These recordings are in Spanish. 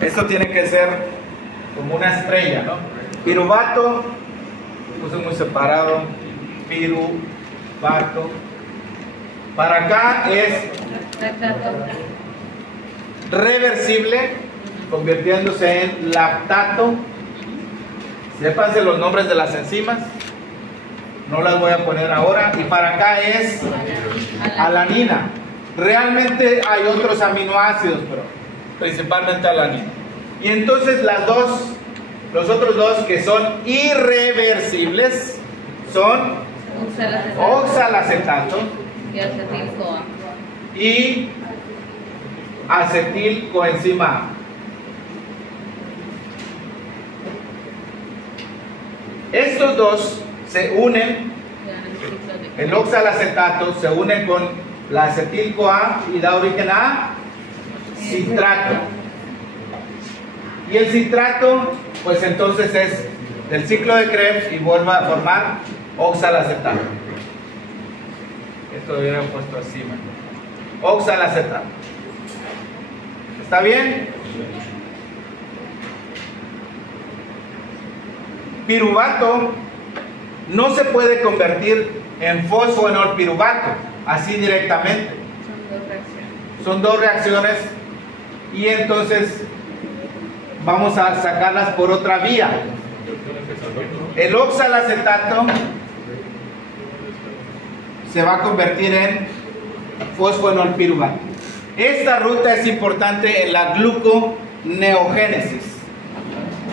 Esto tiene que ser como una estrella, ¿no? Piruvato, puse muy separado. Piruvato. Para acá es reversible, convirtiéndose en lactato. Sépanse los nombres de las enzimas, no las voy a poner ahora. Y para acá es alanina. Realmente hay otros aminoácidos, pero principalmente alanina. Y entonces los otros dos que son irreversibles son oxalacetato y acetilcoenzima A. Estos dos se unen, el oxalacetato se une con la acetil-CoA y da origen a citrato. Y el citrato, pues entonces es del ciclo de Krebs y vuelve a formar oxalacetato. Esto lo hubiera puesto así, oxalacetato. ¿Está bien? Piruvato no se puede convertir en fosfoenolpiruvato así directamente. Son dos reacciones y entonces vamos a sacarlas por otra vía. El oxalacetato se va a convertir en fosfoenolpiruvato. Esta ruta es importante en la gluconeogénesis.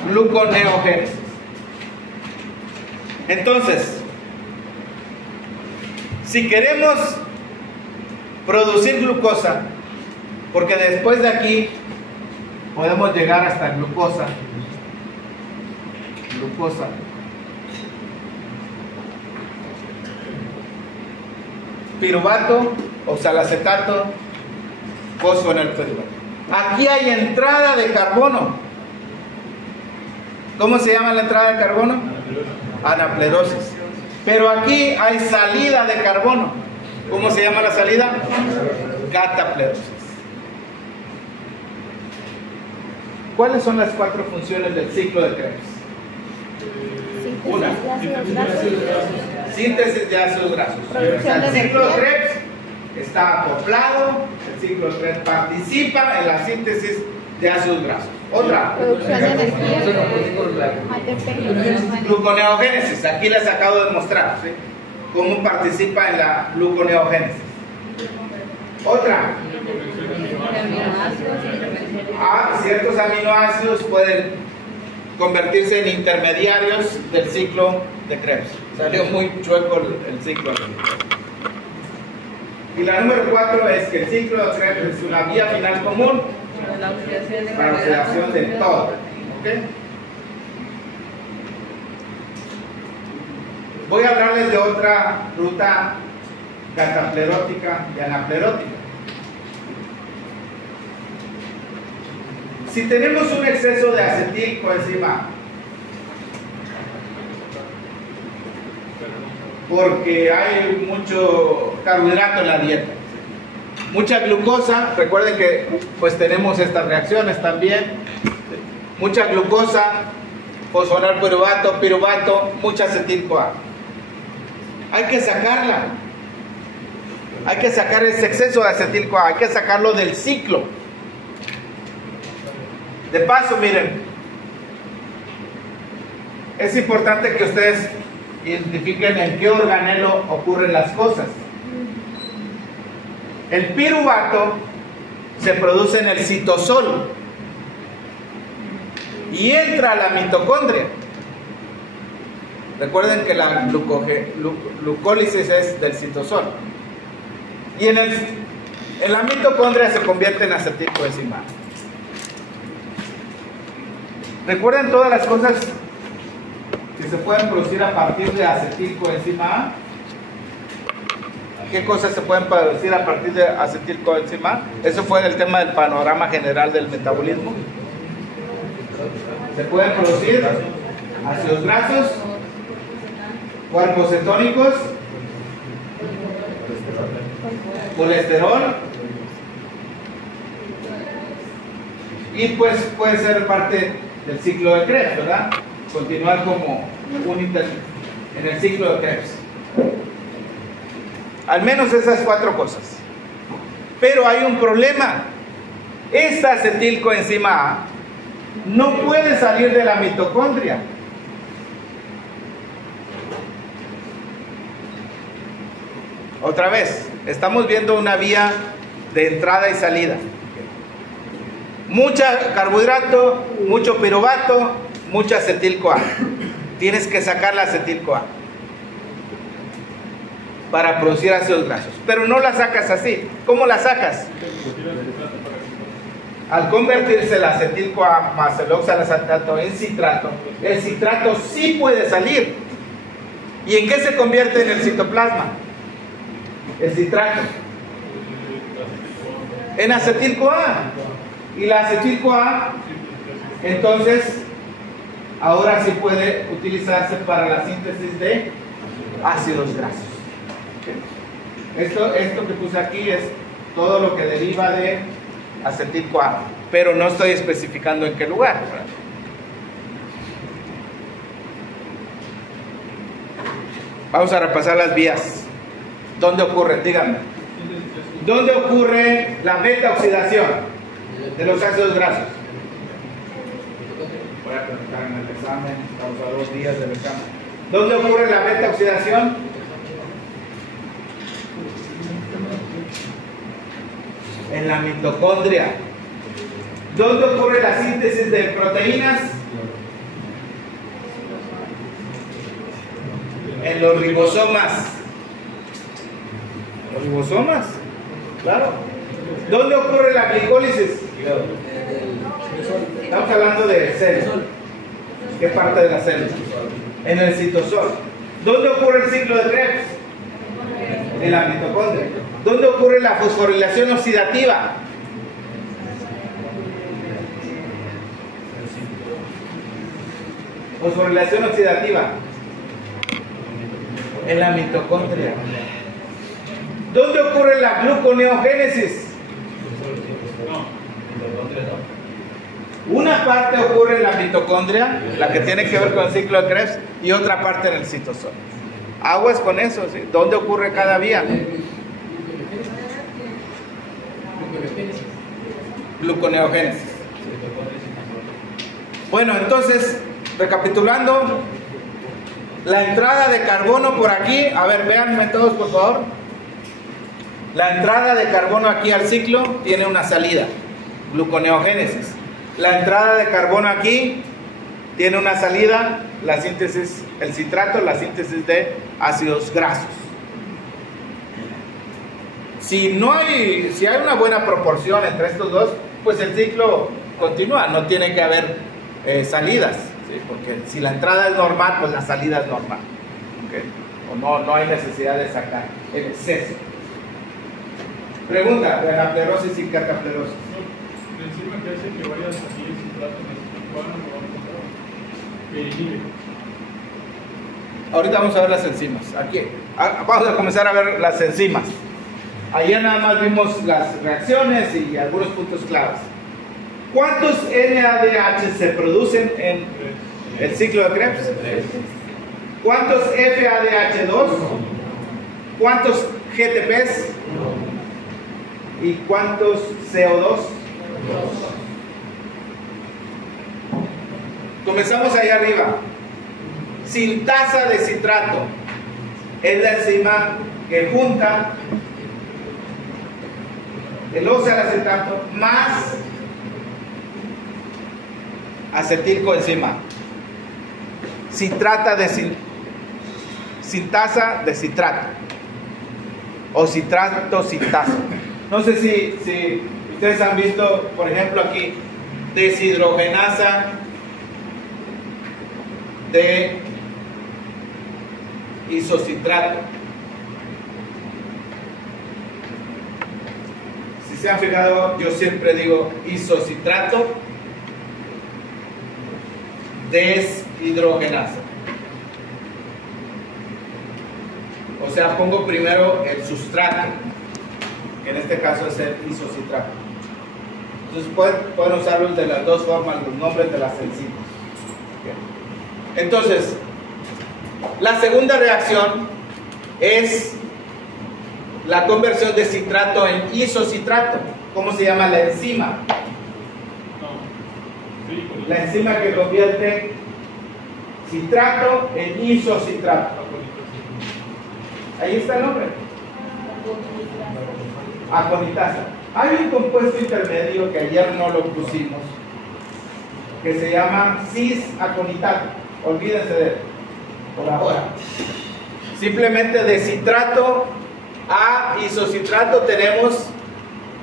Gluconeogénesis. Entonces, si queremos producir glucosa, porque después de aquí podemos llegar hasta glucosa, piruvato, oxalacetato, fosfoenolpiruvato. Aquí hay entrada de carbono. ¿Cómo se llama la entrada de carbono? Anaplerosis. Pero aquí hay salida de carbono. ¿Cómo se llama la salida? Cataplerosis. ¿Cuáles son las 4 funciones del ciclo de Krebs? Una, síntesis de ácidos grasos. El ciclo de Krebs está acoplado, el ciclo de Krebs participa en la síntesis de ácidos grasos. Otra, producción de energía, gluconeogénesis. Aquí les acabo de mostrar, ¿sí?, cómo participa en la gluconeogénesis. Otra, ciertos aminoácidos pueden convertirse en intermediarios del ciclo de Krebs. Salió muy chueco el ciclo. Y la número 4 es que el ciclo de Krebs es una vía final común para oxidación de todo. ¿Okay? Voy a hablarles de otra ruta cataplerótica y anaplerótica. Si tenemos un exceso de acetilcoenzima, porque hay mucho carbohidrato en la dieta, mucha glucosa, recuerden que pues tenemos estas reacciones también, mucha glucosa, fosfoenolpiruvato, piruvato, mucha acetil-CoA. Hay que sacarla, hay que sacar ese exceso de acetil-CoA, hay que sacarlo del ciclo. De paso, miren, es importante que ustedes identifiquen en qué organelo ocurren las cosas. El piruvato se produce en el citosol y entra a la mitocondria. Recuerden que la glucólisis es del citosol. Y en la mitocondria se convierte en acetilcoenzima. Recuerden todas las cosas que se pueden producir a partir de acetilcoenzima A. ¿Qué cosas se pueden producir a partir de acetilcoenzima A? Eso fue el tema del panorama general del metabolismo. Se pueden producir ácidos grasos, cuerpos cetónicos, colesterol, y pues puede ser parte del ciclo de Krebs, ¿verdad? Continuar como en el ciclo de Krebs. Al menos esas 4 cosas. Pero hay un problema. Esta acetilcoenzima A no puede salir de la mitocondria. Otra vez, estamos viendo una vía de entrada y salida. Mucha carbohidrato, mucho piruvato, mucha acetil-CoA. Tienes que sacar la acetil-CoA para producir ácidos grasos. Pero no la sacas así. ¿Cómo la sacas? Al convertirse el acetil-CoA más el oxalacetato en citrato, el citrato sí puede salir. ¿Y en qué se convierte en el citoplasma? El citrato en acetil-CoA. Y la acetil-CoA entonces ahora sí puede utilizarse para la síntesis de ácidos grasos. Esto que puse aquí es todo lo que deriva de acetil-CoA, pero no estoy especificando en qué lugar. Vamos a repasar las vías. ¿Dónde ocurre? Díganme. ¿Dónde ocurre la beta oxidación de los ácidos grasos? Voy a preguntar en el examen, estamos a 2 días del examen. ¿Dónde ocurre la beta oxidación? En la mitocondria. ¿Dónde ocurre la síntesis de proteínas? En los ribosomas. ¿Los ribosomas? Claro. ¿Dónde ocurre la glicólisis? Estamos hablando de células. ¿Qué parte de la célula? En el citosol. ¿Dónde ocurre el ciclo de Krebs? En la mitocondria. ¿Dónde ocurre la fosforilación oxidativa? Fosforilación oxidativa en la mitocondria. ¿Dónde ocurre la gluconeogénesis? Una parte ocurre en la mitocondria, la que tiene que ver con el ciclo de Krebs, y otra parte en el citosol. Aguas con eso, ¿sí? ¿Dónde ocurre cada vía? Gluconeogénesis. Bueno, entonces, recapitulando, la entrada de carbono por aquí, a ver, véanme todos por favor. La entrada de carbono aquí al ciclo tiene una salida, gluconeogénesis. La entrada de carbono aquí tiene una salida, la síntesis, el citrato, la síntesis de ácidos grasos. Si hay una buena proporción entre estos dos, pues el ciclo continúa, no tiene que haber salidas, ¿sí? Porque si la entrada es normal, pues la salida es normal, ¿okay? O no hay necesidad de sacar el exceso. Pregunta, de anaplerosis y cataplerosis. La enzima que hace que vaya a salir el citrato en el ¿cuál no lo va a encontrar? Ahorita vamos a ver las enzimas. Aquí vamos a comenzar a ver las enzimas. Ayer nada más vimos las reacciones y algunos puntos claves. ¿Cuántos NADH se producen en el ciclo de Krebs? ¿Cuántos FADH2? ¿Cuántos GTPs? ¿Y cuántos CO2? Comenzamos ahí arriba. Sintasa de citrato es la enzima que junta el oxalacetato más acetilcoenzima. Sintasa de citrato o citrato sintasa. No sé si ustedes han visto, por ejemplo, aquí deshidrogenasa de isocitrato. Si se han fijado, yo siempre digo isocitrato deshidrogenasa. O sea, pongo primero el sustrato que en este caso es el isocitrato. Entonces pueden usarlos de las dos formas, los nombres de las enzimas. Entonces, la segunda reacción es la conversión de citrato en isocitrato. ¿Cómo se llama la enzima? La enzima que convierte citrato en isocitrato. Ahí está el nombre. Aconitasa. Hay un compuesto intermedio que ayer no lo pusimos, que se llama cis-aconitato. Olvídense de él por ahora. Simplemente de citrato a isocitrato tenemos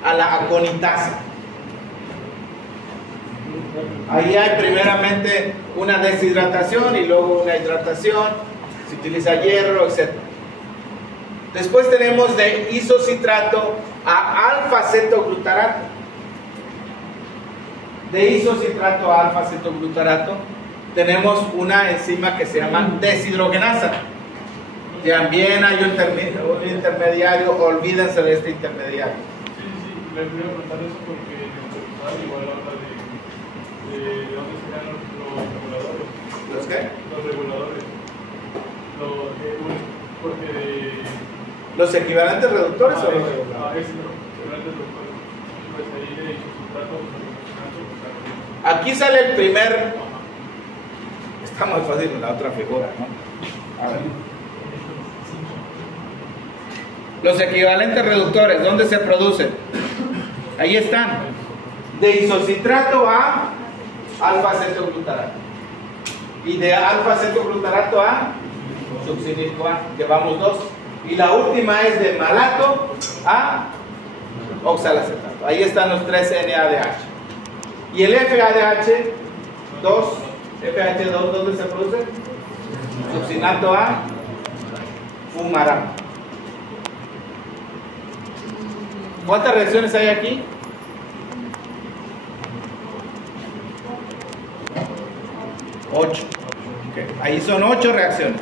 a la aconitasa. Ahí hay primeramente una deshidratación y luego una hidratación, se utiliza hierro, etc. Después tenemos de isocitrato a alfa-cetoglutarato. De isocitrato a alfa-cetoglutarato tenemos una enzima que se llama deshidrogenasa. También hay un intermediario, olvídense de este intermediario. Sí, le voy a preguntar eso porque en el personal igual habla de dónde serán los reguladores. ¿Los qué? Los reguladores. Porque de... ¿Los equivalentes reductores o los reguladores? Es no, equivalentes reductores. Pues ahí de isocitrato, Aquí sale el primer. Está más fácil en la otra figura, ¿no? A ver. Los equivalentes reductores, ¿dónde se producen? Ahí están. De isocitrato a alfa-cetoglutarato. Y de alfa-cetoglutarato a succinil-CoA, llevamos dos. Y la última es de malato a oxalacetato. Ahí están los tres NADH. Y el FADH2, ¿dónde se produce? Succinato a fumarato. ¿Cuántas reacciones hay aquí? 8. Okay. Ahí son 8 reacciones.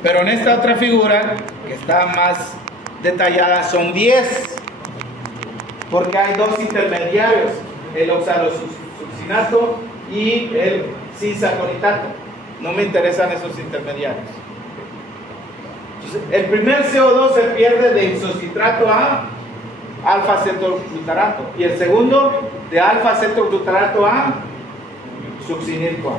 Pero en esta otra figura, que está más detallada, son 10. Porque hay dos intermediarios, el oxalosuccinato y el cis-aconitato. No me interesan esos intermediarios. Entonces, el primer CO2 se pierde de isocitrato a alfa-cetoglutarato y el segundo de alfa-cetoglutarato a succinil-CoA.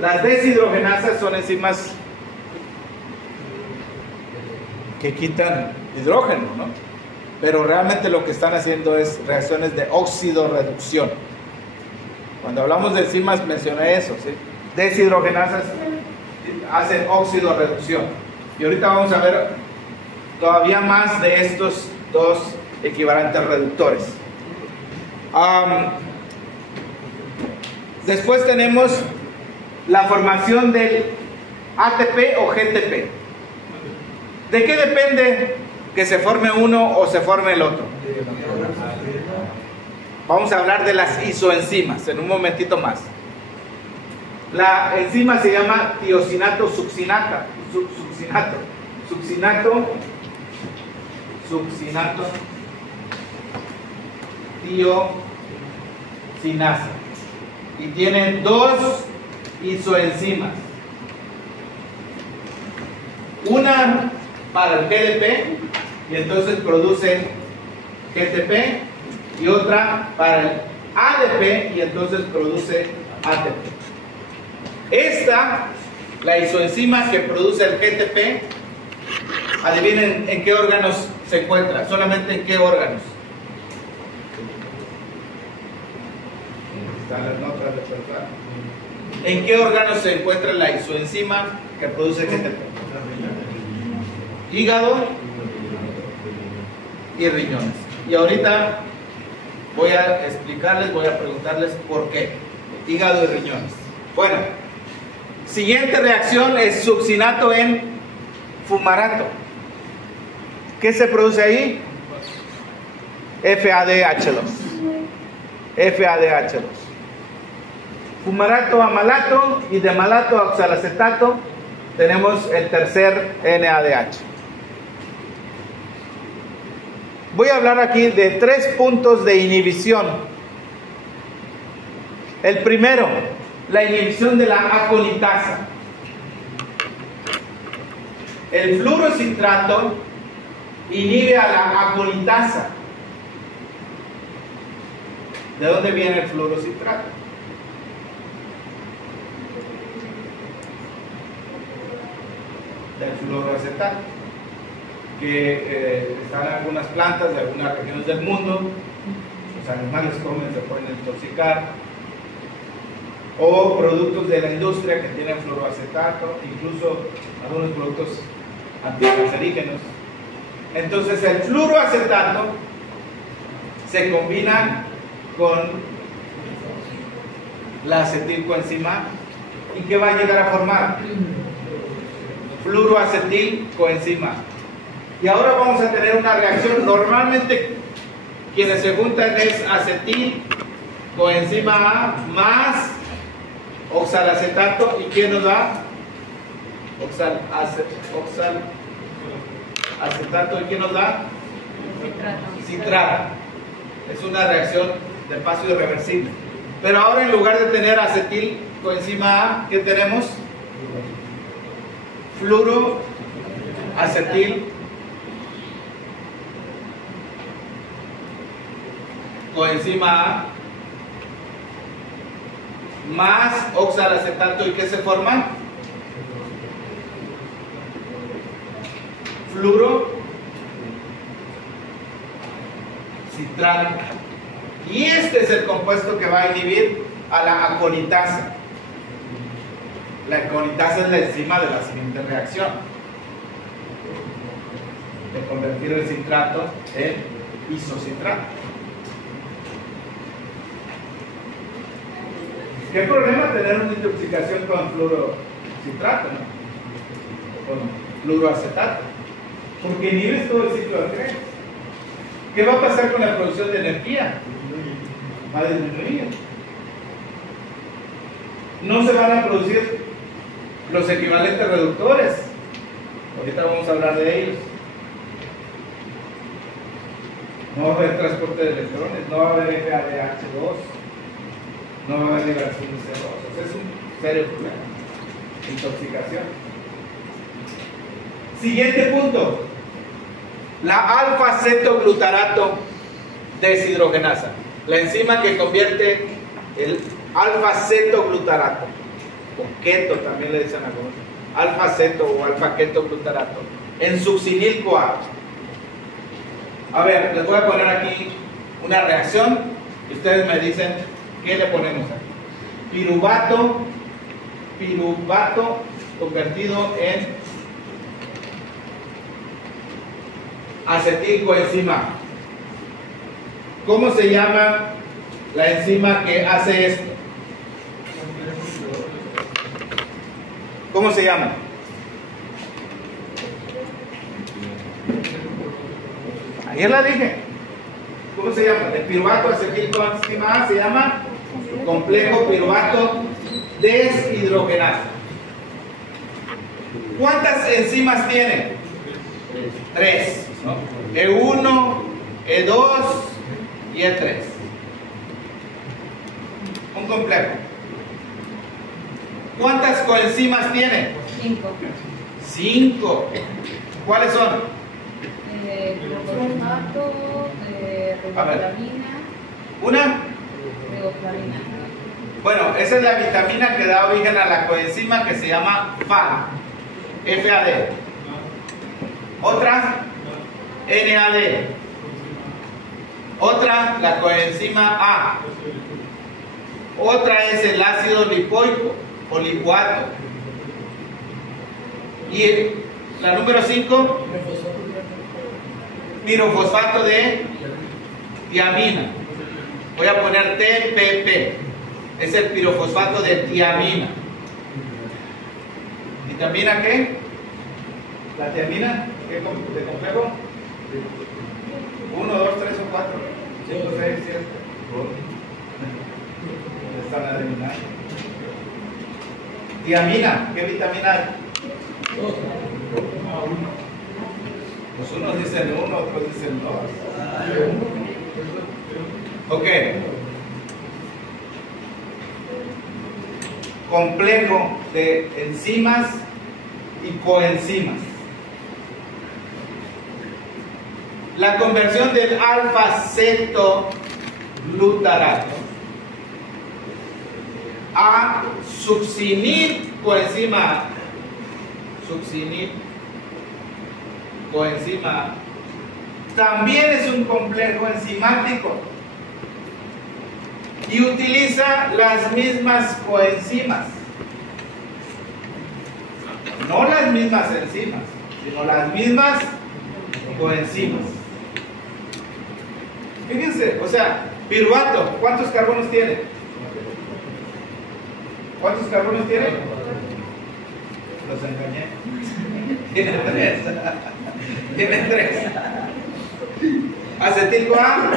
Las deshidrogenasas son enzimas que quitan hidrógeno, ¿no? Pero realmente lo que están haciendo es reacciones de oxidorreducción. Cuando hablamos de enzimas mencioné eso, ¿sí? Deshidrogenasas hacen oxidorreducción. Y ahorita vamos a ver todavía más de estos dos equivalentes reductores. Después tenemos la formación del ATP o GTP. ¿De qué depende que se forme uno o se forme el otro? Vamos a hablar de las isoenzimas en un momentito más. La enzima se llama tiosinato succinato. Succinato tiosinasa. Y tienen dos isoenzimas. Una para el GDP y entonces produce GTP, y otra para el ADP y entonces produce ATP. Esta, la isoenzima que produce el GTP, adivinen en qué órganos se encuentra. Solamente en qué órganos. Están las notas de verdad. ¿En qué órganos se encuentra la isoenzima que produce GTP? Hígado y riñones. Y ahorita voy a explicarles, voy a preguntarles por qué. Hígado y riñones. Bueno, siguiente reacción es succinato en fumarato. ¿Qué se produce ahí? FADH2. FADH2. Fumarato a malato y de malato a oxalacetato tenemos el tercer NADH. Voy a hablar aquí de 3 puntos de inhibición. El primero, la inhibición de la aconitasa. El fluorocitrato inhibe a la aconitasa. ¿De dónde viene el fluorocitrato? Del fluoroacetato, que están en algunas plantas de algunas regiones del mundo. Los animales comen, se pueden intoxicar, o productos de la industria que tienen fluoroacetato, incluso algunos productos anticancerígenos. Entonces el fluoroacetato se combina con la acetilcoenzima, ¿y qué va a llegar a formar? Fluoroacetilcoenzima. Y ahora vamos a tener una reacción. Normalmente quienes se juntan es acetilcoenzima A más oxalacetato. ¿Y quién nos da? Oxalacetato. ¿Y quién nos da? Citrato. Es una reacción de paso irreversible. Pero ahora en lugar de tener acetilcoenzima A, ¿qué tenemos? Fluoroacetilcoenzima A más oxalacetato. ¿Y qué se forma? Fluorocitrato. Y este es el compuesto que va a inhibir a la aconitasa. La aconitasa es la enzima de la siguiente reacción: de convertir el citrato en isocitrato. ¿Qué problema tener una intoxicación con fluorocitrato, ¿no? Con fluoroacetato? Porque inhibes todo el ciclo de Krebs. ¿Qué va a pasar con la producción de energía? Va a disminuir. No se van a producir los equivalentes reductores. Ahorita vamos a hablar de ellos. No va a haber transporte de electrones, no va a haber FADH2, no va a haber liberación de CO2. Es un serio problema. Intoxicación. Siguiente punto: la alfa-cetoglutarato deshidrogenasa, la enzima que convierte el alfa-cetoglutarato, o keto también le dicen algunos, alfa-ceto o alfa-ketoglutarato, en succinil-CoA. A ver, les voy a poner aquí una reacción y ustedes me dicen qué le ponemos aquí. Piruvato convertido en acetilcoenzima. ¿Cómo se llama la enzima que hace esto? ¿Cómo se llama? Ayer la dije. ¿Cómo se llama? El piruvato acetilcoenzima A se llama complejo piruvato deshidrogenasa. ¿Cuántas enzimas tiene? 3, ¿no? E1, E2 y E3. Un complejo. ¿Cuántas coenzimas tiene? 5. ¿Cuáles son? Fosfato, riboflavina. ¿Una? Riboflavina. Bueno, esa es la vitamina que da origen a la coenzima que se llama FAD. FAD. Otra, NAD. Otra, la coenzima A. Otra es el ácido lipoico o lipoato. Y la número 5, pirofosfato de tiamina. Voy a poner TPP. Es el pirofosfato de tiamina. ¿Vitamina qué? ¿La tiamina? ¿Qué de complejo? 1, 2, 3 o 4, 5, 6, 7. ¿Dónde está la tiamina? ¿Qué vitamina hay? Pues unos dicen uno, otros dicen dos. Ok. Complejo de enzimas y coenzimas. La conversión del alfa-cetoglutarato a succinil coenzima también es un complejo enzimático y utiliza las mismas coenzimas, no las mismas enzimas, sino las mismas coenzimas. Fíjense, o sea, piruvato, ¿cuántos carbonos tiene? ¿Cuántos carbonos tiene? Los engañé. Tiene 3. Tiene 3. Acetil-CoA,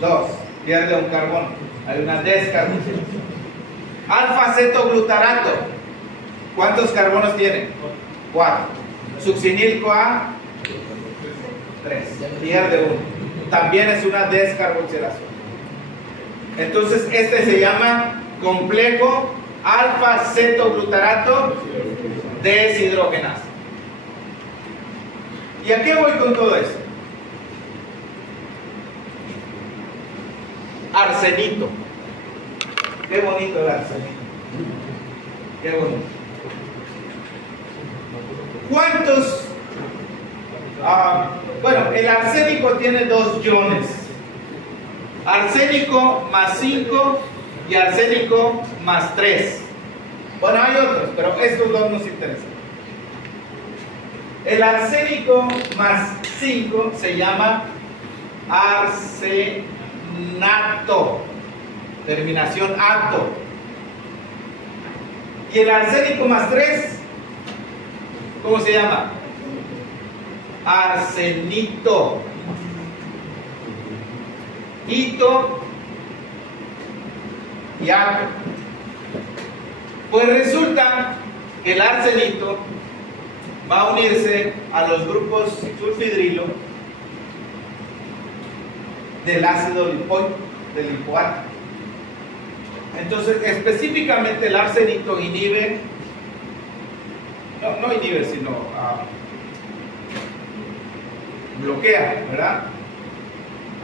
2. Pierde un carbono. Hay una descarboxilación. Alfa-cetoglutarato, ¿cuántos carbonos tiene? 4. Succinil-CoA, 3. Pierde 1. También es una descarboxilación. Entonces, este se llama complejo alfa-cetoglutarato deshidrogenasa. ¿Y a qué voy con todo esto? Arsenito. Qué bonito el arsenito. Qué bonito. ¿Cuántos? Bueno, el arsénico tiene 2 iones. Arsénico más 5 y arsénico más 3. Bueno, hay otros, pero estos dos nos interesan. El arsénico más 5 se llama arsenato, terminación ato. Y el arsénico más 3, ¿cómo se llama? Arsenito. Hito y ato. Pues resulta que el arsenito va a unirse a los grupos sulfhidrilo del ácido lipoico, del lipoato. Entonces, específicamente el arsenito inhibe, no inhibe, sino bloquea, ¿verdad?,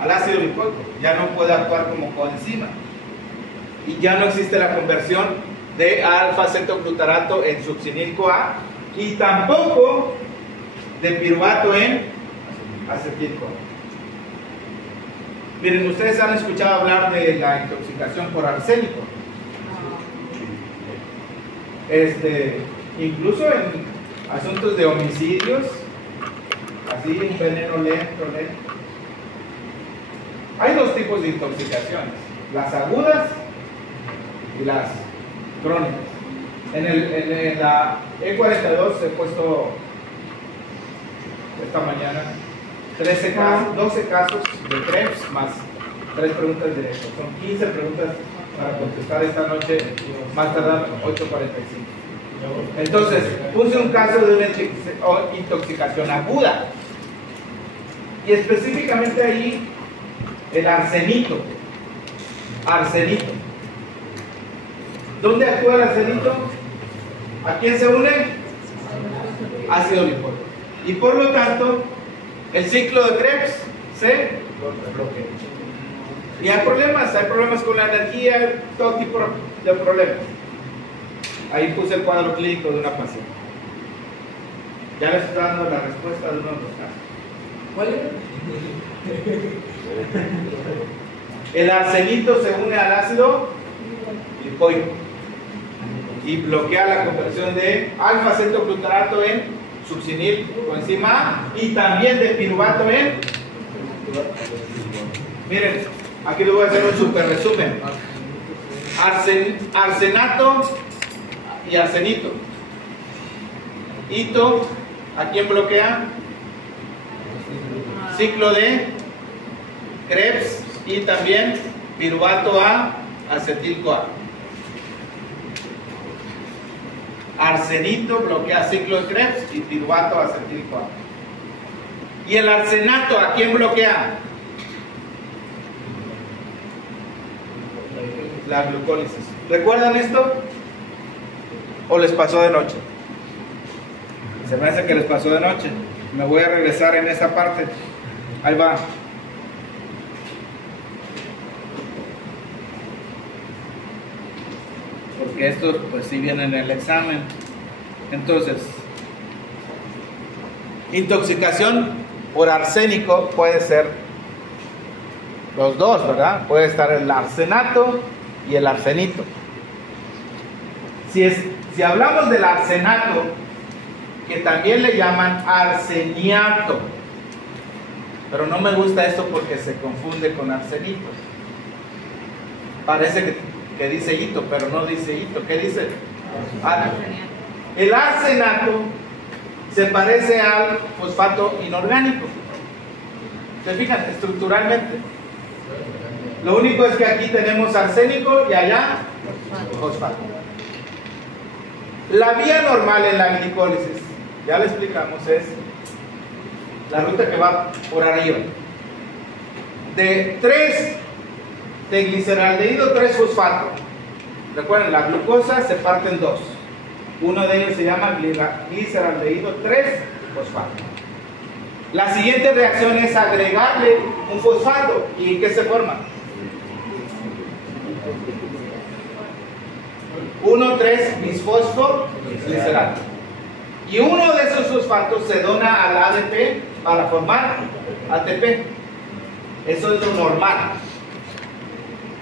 al ácido lipoico. Ya no puede actuar como coenzima y ya no existe la conversión de alfa-cetoglutarato en succinil-CoA y tampoco de piruvato en acetil-CoA. Miren, ustedes han escuchado hablar de la intoxicación por arsénico. Incluso en asuntos de homicidios, así, un veneno lento. Hay 2 tipos de intoxicaciones: las agudas y las crónicas. En la E42 he puesto esta mañana 12 casos de Krebs más 3 preguntas de eso. Son 15 preguntas para contestar esta noche, más tardar 8:45. Entonces, puse un caso de una intoxicación aguda y específicamente ahí el arsenito. ¿Dónde actúa el arsenito? ¿A quién se une? Ácido lipoico. Y por lo tanto, el ciclo de Krebs se bloquea. Y hay problemas con la energía, todo tipo de problemas. Ahí puse el cuadro clínico de una paciente. Ya les estoy dando la respuesta de uno de los casos. ¿Cuál era? El arsenito se une al ácido lipoico y bloquea la conversión de alfa-cetoglutarato en succinil coenzima A y también de piruvato en. Miren, aquí les voy a hacer un super resumen. Arsenato y arsenito. Hito, ¿a quién bloquea? Ciclo de Krebs y también piruvato a acetil-CoA. arsenito bloquea ciclo de Krebs y piruvato acetílico A. ¿Y el arsenato a quién bloquea? La glucólisis. ¿Recuerdan esto? ¿O les pasó de noche? Se me hace que les pasó de noche. Me voy a regresar en esa parte. Ahí va. Porque esto pues sí viene en el examen. Entonces, intoxicación por arsénico puede ser los dos, ¿verdad? Puede estar el arsenato y el arsenito. Si hablamos del arsenato, que también le llaman arseniato, pero no me gusta esto porque se confunde con arsenito. Parece que dice hito, pero no dice hito. ¿Qué dice? El arsenato se parece al fosfato inorgánico. ¿Se fijan? Estructuralmente. Lo único es que aquí tenemos arsénico y allá fosfato. La vía normal en la glicólisis, ya le explicamos, es la ruta que va por arriba. De 3 de gliceraldehído, 3 fosfato. Recuerden, la glucosa se parte en 2. Uno de ellos se llama gliceraldehído 3 fosfato. La siguiente reacción es agregarle un fosfato. ¿Y en qué se forma? 1,3 bisfosfoglicerato. Y uno de esos fosfatos se dona al ADP para formar ATP. Eso es lo normal.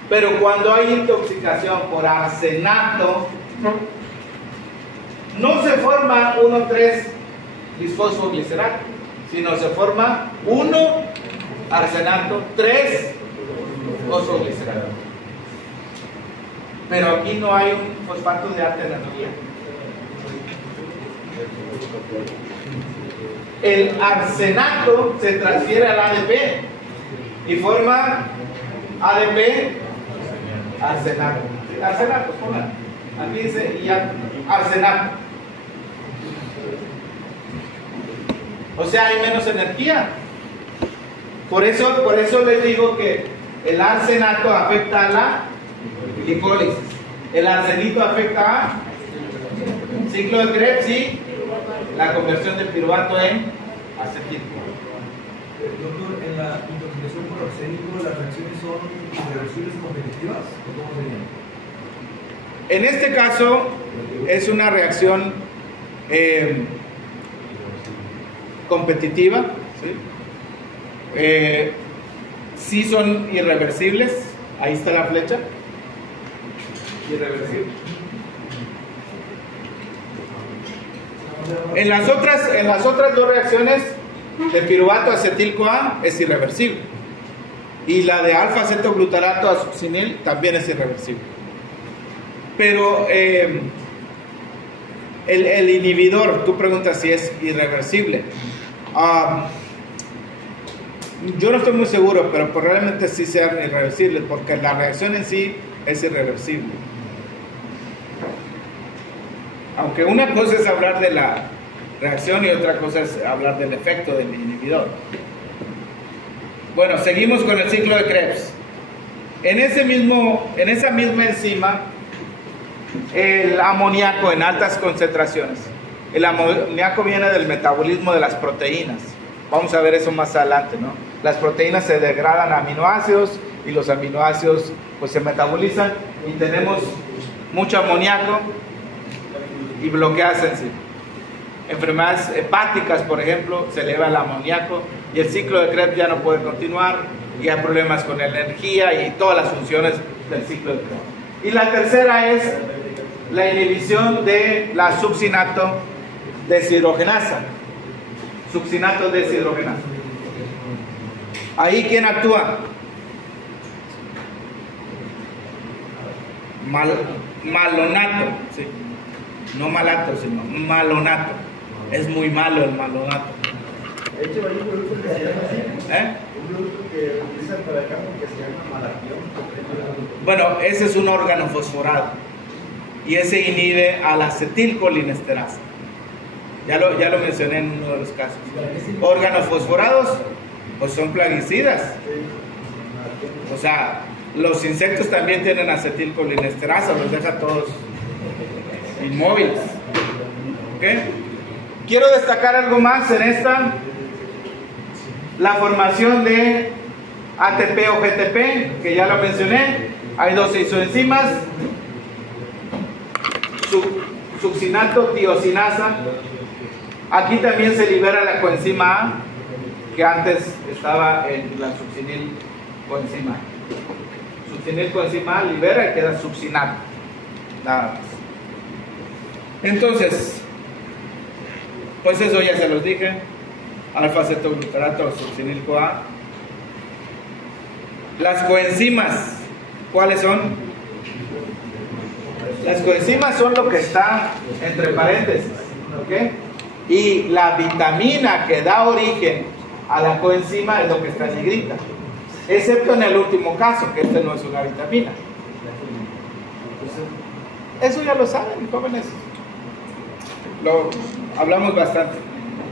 Pero cuando hay intoxicación por arsenato, no se forma 1,3 bisfosfoglicerato, sino se forma 1 arsenato, 3 fosfoglicerato. Pero aquí no hay un fosfato de alta energía. El arsenato se transfiere al ADP y forma ADP arsenato. Arsenato, pongan. Aquí dice ya arsenato. O sea, hay menos energía. Por eso les digo que el arsenato afecta a la glicólisis. El arsenito afecta a ciclo de Krebs y la conversión del piruvato en acetil. Doctor, en la intoxicación por arsénico, ¿las reacciones son irreversibles competitivas o cómo serían? En este caso es una reacción competitiva, ¿sí? Sí son irreversibles. Ahí está la flecha. Irreversible. En las otras dos reacciones, de piruvato acetilco A es irreversible. Y la de alfa-acetoglutarato a succinil también es irreversible. Pero el inhibidor, tú preguntas si es irreversible. Yo no estoy muy seguro, pero probablemente sí sean irreversibles, porque la reacción en sí es irreversible. Aunque una cosa es hablar de la reacción y otra cosa es hablar del efecto del inhibidor. Bueno, seguimos con el ciclo de Krebs. En esa misma enzima, el amoníaco en altas concentraciones. El amoníaco viene del metabolismo de las proteínas. Vamos a ver eso más adelante, ¿no? Las proteínas se degradan a aminoácidos y los aminoácidos pues se metabolizan y tenemos mucho amoníaco y bloqueas en sí. Enfermedades hepáticas, por ejemplo, se eleva el amoníaco y el ciclo de Krebs ya no puede continuar y hay problemas con la energía y todas las funciones del ciclo de Krebs. Y la tercera es la inhibición de la succinato deshidrogenasa. Succinato deshidrogenasa. Ahí, ¿quién actúa? Malonato, ¿sí? No malato, sino malonato. Es muy malo el malonato. De hecho, hay un producto que se llama así. Un producto que utilizan para acá porque se llama malatión. Bueno, ese es un órgano fosforado. y ese inhibe a la acetilcolinesterasa. Ya lo mencioné en uno de los casos. Órganos fosforados, pues son plaguicidas. O sea, los insectos también tienen acetilcolinesterasa, los deja todos inmóviles. ¿Ok? Quiero destacar algo más en esta. La formación de ATP o GTP, que ya lo mencioné. Hay dos isoenzimas. Succinato tiosinasa. Aquí también se libera la coenzima A, que antes estaba en la succinilcoenzima. Succinilcoenzima A libera y queda succinato. Nada más. Entonces, pues eso ya se los dije. Alfa-cetoglutarato o succinil-CoA. Las coenzimas, ¿cuáles son? Las coenzimas son lo que está entre paréntesis, ¿ok? Y la vitamina que da origen a la coenzima es lo que está en negrita, excepto en el último caso, que este no es una vitamina. Eso ya lo saben, jóvenes. Lo hablamos bastante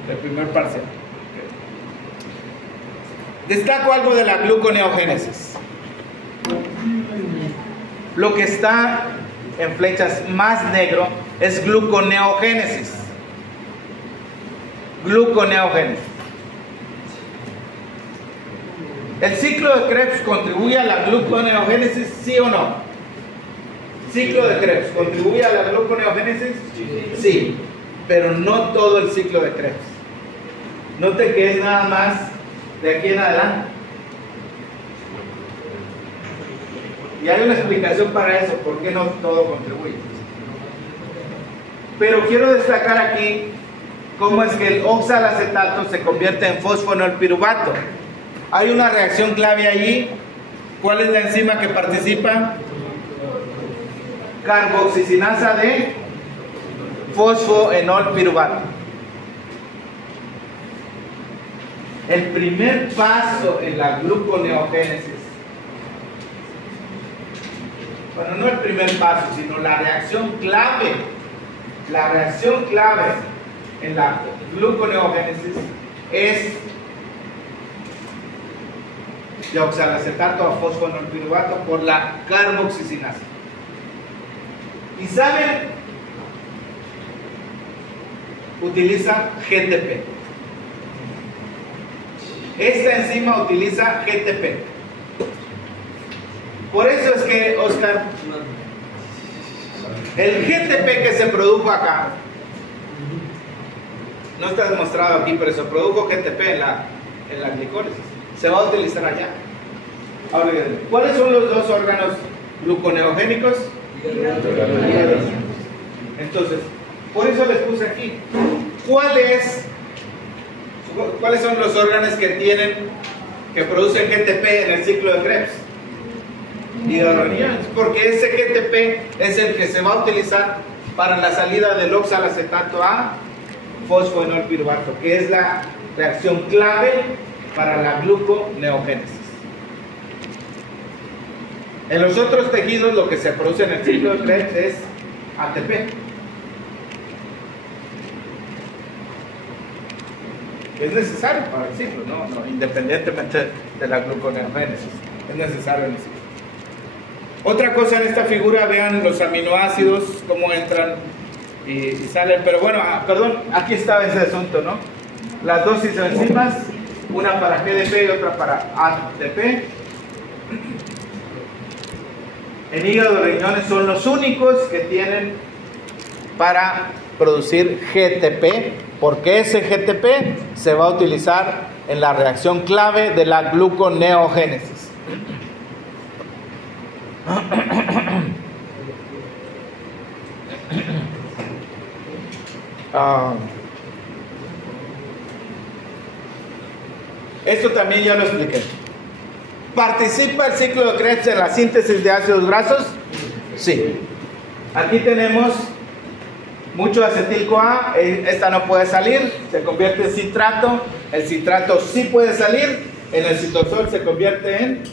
del primer parcial. Destaco algo de la gluconeogénesis. Lo que está en flechas más negro es gluconeogénesis. Gluconeogénesis. ¿El ciclo de Krebs contribuye a la gluconeogénesis, sí o no? ¿Ciclo de Krebs contribuye a la gluconeogénesis? Sí, pero no todo el ciclo de Krebs. Note que es nada más de aquí en adelante. Y hay una explicación para eso, por qué no todo contribuye. Pero quiero destacar aquí cómo es que el oxalacetato se convierte en fosfonolpiruvato. Hay una reacción clave allí. ¿Cuál es la enzima que participa? Carboxicinasa de fosfoenolpiruvato. El primer paso en la gluconeogénesis, bueno, no el primer paso, sino la reacción clave en la gluconeogénesis es de oxalacetato a fosfonolpiruvato por la carboxicinasa. ¿Y saben? Utiliza GTP. Esta enzima utiliza GTP. Por eso es que, Oscar, el GTP que se produjo acá, no está demostrado aquí, pero se produjo GTP en la glicólisis, se va a utilizar allá. Ahora, ¿cuáles son los dos órganos gluconeogénicos? Entonces, por eso les puse aquí. ¿Cuáles son los órganos que producen GTP en el ciclo de Krebs? Hígado, riñones, porque ese GTP es el que se va a utilizar para la salida del oxalacetato a fosfoenolpiruvato, que es la reacción clave para la gluconeogénesis. En los otros tejidos lo que se produce en el ciclo de Krebs es ATP. Es necesario para el ciclo, no, independientemente de la gluconeogénesis, es necesario en el ciclo. Otra cosa en esta figura, vean los aminoácidos, cómo entran y salen, pero bueno, perdón, aquí estaba ese asunto, ¿no? Las dos isoenzimas, una para GDP y otra para ATP. En hígado y riñones son los únicos que tienen para producir GTP, porque ese GTP se va a utilizar en la reacción clave de la gluconeogénesis. Esto también ya lo expliqué. ¿Participa el ciclo de Krebs en la síntesis de ácidos grasos? Sí. Aquí tenemos mucho acetil-CoA, esta no puede salir, se convierte en citrato, el citrato sí puede salir, en el citosol se convierte en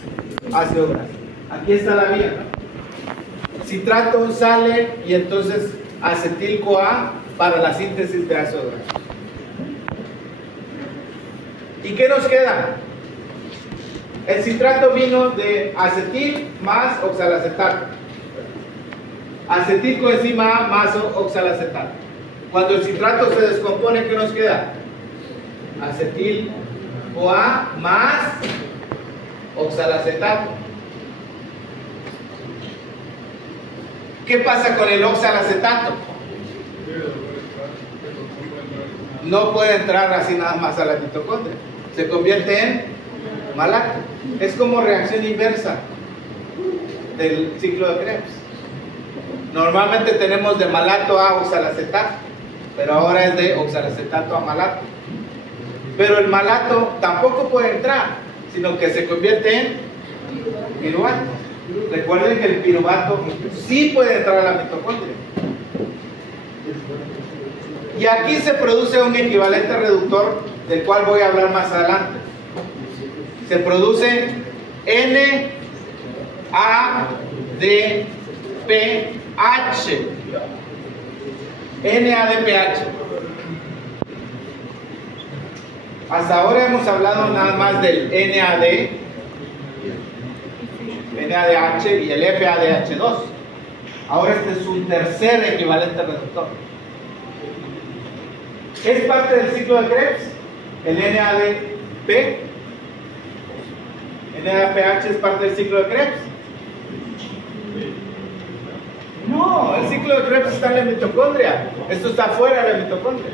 ácido graso. Aquí está la vía, ¿no? citrato sale y entonces acetil-CoA para la síntesis de ácido graso. ¿Y qué nos queda? El citrato vino de acetil más oxalacetato. Acetil-coenzima A más oxalacetato. Cuando el citrato se descompone, ¿qué nos queda? Acetil-CoA más oxalacetato. ¿Qué pasa con el oxalacetato? No puede entrar así nada más a la mitocondria. Se convierte en malato. Es como reacción inversa del ciclo de Krebs. Normalmente tenemos de malato a oxalacetato, pero ahora es de oxalacetato a malato. Pero el malato tampoco puede entrar, sino que se convierte en piruvato. Recuerden que el piruvato sí puede entrar a la mitocondria. Y aquí se produce un equivalente reductor del cual voy a hablar más adelante. Se produce NADPH. NADPH. Hasta ahora hemos hablado nada más del NADH y el FADH2. Ahora este es un tercer equivalente reductor. ¿Es parte del ciclo de Krebs? El NADP. NADPH es parte del ciclo de Krebs. No, el ciclo de Krebs está en la mitocondria. Esto está fuera de la mitocondria.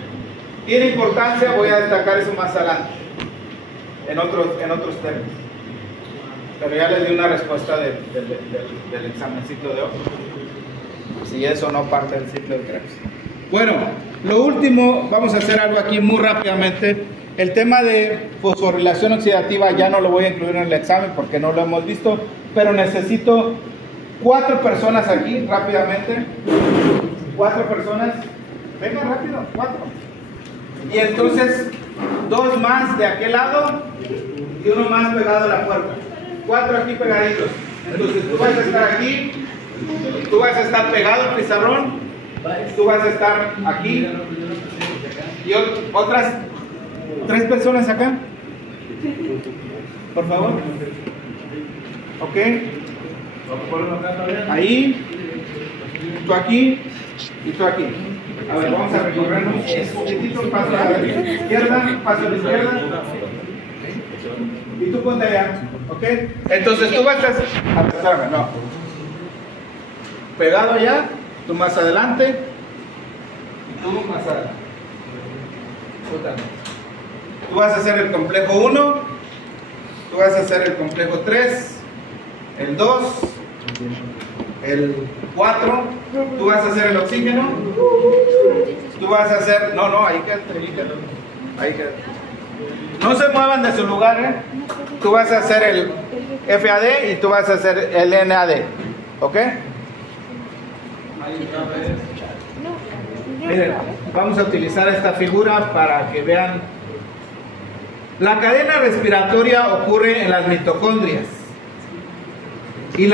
Tiene importancia, voy a destacar eso más adelante, en otros términos. Pero ya les di una respuesta del examencito de hoy. Si eso no parte del ciclo de Krebs. Bueno, lo último, vamos a hacer algo aquí muy rápidamente. El tema de fosforilación oxidativa ya no lo voy a incluir en el examen porque no lo hemos visto, pero necesito 4 personas aquí, rápidamente. 4 personas. Venga rápido, 4. Y entonces 2 más de aquel lado y 1 más pegado a la puerta. 4 aquí pegaditos. Entonces tú vas a estar aquí, tú vas a estar pegado al pizarrón, tú vas a estar aquí y otras 3 personas acá, por favor. Ok, ahí, tú aquí y tú aquí. A ver, vamos a recorrernos un poquitito, paso a la izquierda, paso a la izquierda y tú ponte allá. Ok, entonces tú vas a espérame, no, pegado allá, tú más adelante y tú más adelante. Tú vas a hacer el complejo 1, tú vas a hacer el complejo 3, el 2, el 4, tú vas a hacer el oxígeno, tú vas a hacer, no, ahí quédate, ahí quédate. No se muevan de su lugar, Tú vas a hacer el FAD y tú vas a hacer el NAD, ¿ok? Miren, vamos a utilizar esta figura para que vean. La cadena respiratoria ocurre en las mitocondrias y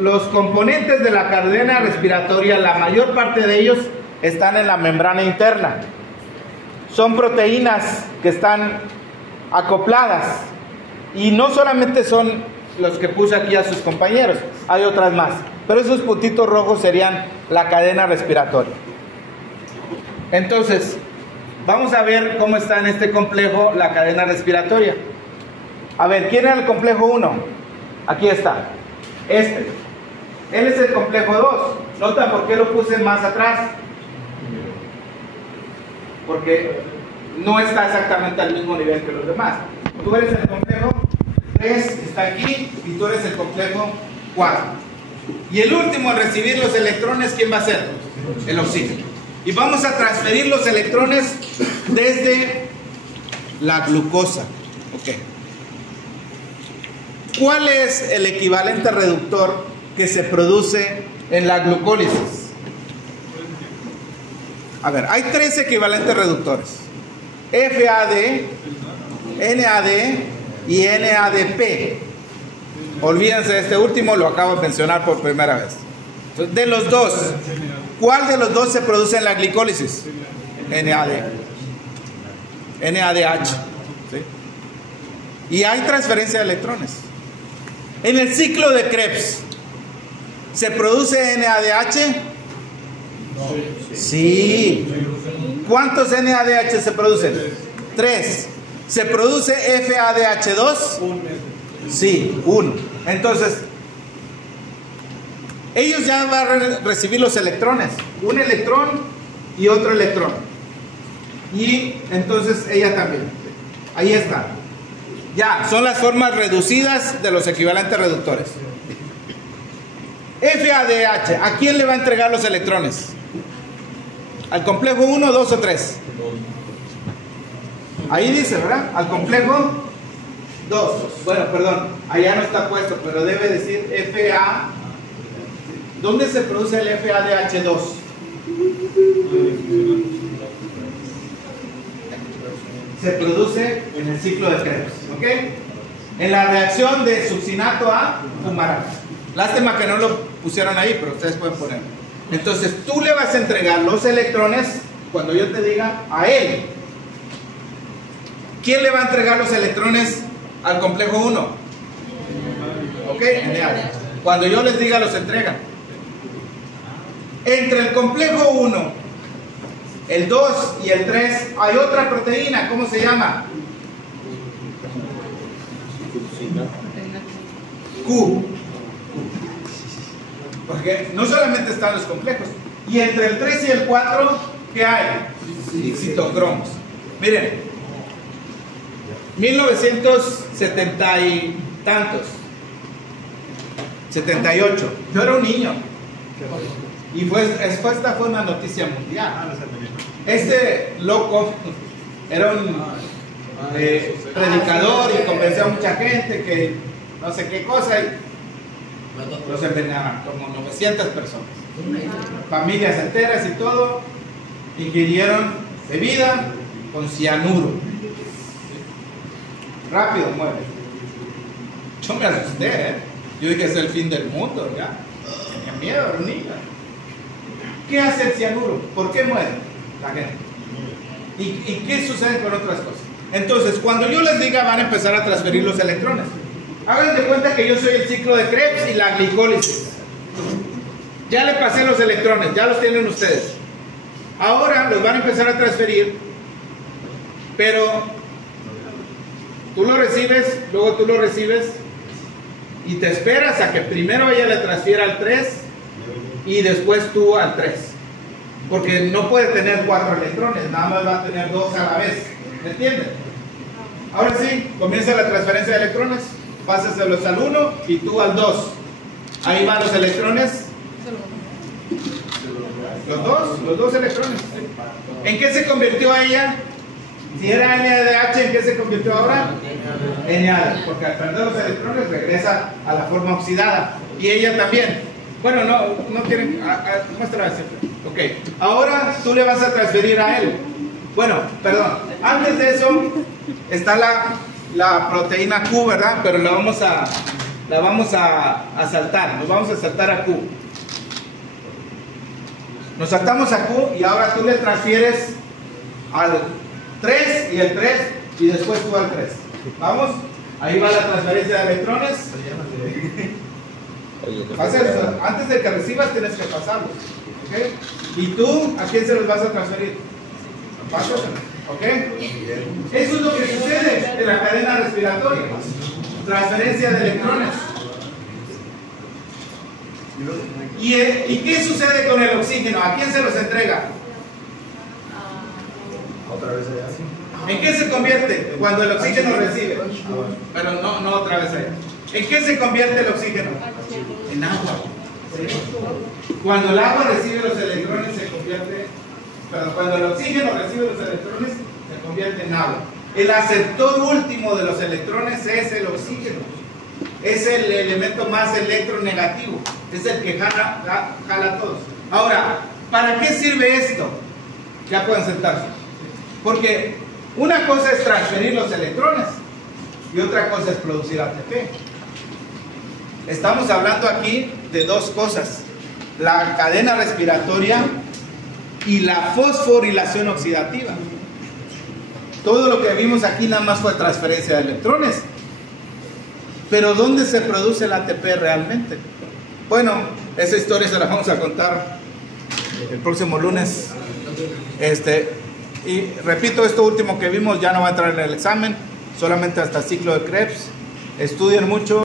los componentes de la cadena respiratoria, la mayor parte de ellos están en la membrana interna. Son proteínas que están acopladas y no solamente son los que puse aquí a sus compañeros, hay otras más, pero esos puntitos rojos serían la cadena respiratoria. Entonces, vamos a ver cómo está en este complejo la cadena respiratoria. A ver, ¿quién era el complejo 1? Aquí está, este. Él es el complejo 2. Nota por qué lo puse más atrás. Porque no está exactamente al mismo nivel que los demás. Tú eres el complejo 3, está aquí, y tú eres el complejo 4. Y el último en recibir los electrones, ¿quién va a ser? El oxígeno. Y vamos a transferir los electrones desde la glucosa. Ok. ¿Cuál es el equivalente reductor que se produce en la glucólisis? A ver, hay 3 equivalentes reductores: FAD, NAD y NADP. Olvídense de este último, lo acabo de mencionar por primera vez. De los dos, ¿cuál de los dos se produce en la glicólisis? NADH. ¿Sí? Y hay transferencia de electrones. En el ciclo de Krebs, ¿se produce NADH? Sí. ¿Cuántos NADH se producen? 3. ¿Se produce FADH2? Sí, 1. Entonces, ellos ya van a recibir los electrones, un electrón y otro electrón. Y entonces ella también. Ahí está. Ya, son las formas reducidas de los equivalentes reductores. FADH, ¿a quién le va a entregar los electrones? ¿Al complejo 1, 2 o 3? Ahí dice, ¿verdad? Al complejo 2. Bueno, perdón, allá no está puesto, pero debe decir FA. ¿Dónde se produce el FADH2? Se produce en el ciclo de Krebs, ¿ok? En la reacción de succinato a fumarato. Lástima que no lo pusieron ahí, pero ustedes pueden ponerlo. Entonces tú le vas a entregar los electrones cuando yo te diga a él. ¿Quién le va a entregar los electrones al complejo 1? ¿Ok? Cuando yo les diga los entregan. Entre el complejo 1, el 2 y el 3 hay otra proteína. ¿Cómo se llama? Q. Porque no solamente están los complejos. Y entre el 3 y el 4, ¿qué hay? Citocromos. Miren, 1970 y tantos, 78. Yo era un niño. Y esta fue una noticia mundial. Este loco era un predicador y convenció a mucha gente que no sé qué cosa y los envenenaban, como 900 personas, familias enteras y todo, ingirieron bebida con cianuro. Rápido muere. Yo me asusté, ¿eh? Yo dije, es el fin del mundo, ya. Tenía miedo, era un niño. ¿Qué hace el cianuro? ¿Por qué muere la gente? ¿Y qué sucede con otras cosas? Entonces, cuando yo les diga, van a empezar a transferir los electrones. Hagan de cuenta que yo soy el ciclo de Krebs y la glicólisis. Ya le pasé los electrones, ya los tienen ustedes. Ahora los van a empezar a transferir, pero tú lo recibes, luego tú lo recibes y te esperas a que primero ella le transfiera al 3 y después tú al 3. Porque no puede tener 4 electrones, nada más va a tener 2 a la vez. ¿Me entienden? Ahora sí, comienza la transferencia de electrones. Pásaselos al 1 y tú al 2. Ahí van los electrones. Los dos electrones. ¿En qué se convirtió ella? Si era NADH, ¿en qué se convirtió ahora? NADH, porque al perder los electrones regresa a la forma oxidada. Y ella también. Bueno, no tienen. Muestra ese. Ok. Ahora tú le vas a transferir a él. Bueno, perdón. Antes de eso está la proteína Q, ¿verdad? Pero la vamos a saltar. Nos vamos a saltar a Q. Nos saltamos a Q y ahora tú le transfieres al 3 y el 3 y después tú al 3. ¿Vamos? Ahí va la transferencia de electrones. Antes de que recibas tienes que pasarlos. ¿Okay? ¿Y tú a quién se los vas a transferir? Pásalos. ¿Ok? Eso es lo que sucede en la cadena respiratoria. Transferencia de electrones. ¿Y qué sucede con el oxígeno? ¿A quién se los entrega? Otra vez allá. ¿En qué se convierte cuando el oxígeno recibe? Pero no otra vez allá. ¿En qué se convierte el oxígeno? En agua. Cuando el agua recibe los electrones se convierte... Pero cuando el oxígeno recibe los electrones se convierte en agua. El aceptor último de los electrones es el oxígeno. Es el elemento más electronegativo. Es el que jala a todos. Ahora, ¿para qué sirve esto? Ya pueden sentarse. Porque una cosa es transferir los electrones y otra cosa es producir ATP. Estamos hablando aquí de dos cosas: la cadena respiratoria y la fosforilación oxidativa. Todo lo que vimos aquí nada más fue transferencia de electrones. Pero ¿dónde se produce el ATP realmente? Bueno, esa historia se la vamos a contar el próximo lunes. Y repito, esto último que vimos ya no va a entrar en el examen, solamente hasta el ciclo de Krebs. Estudien mucho.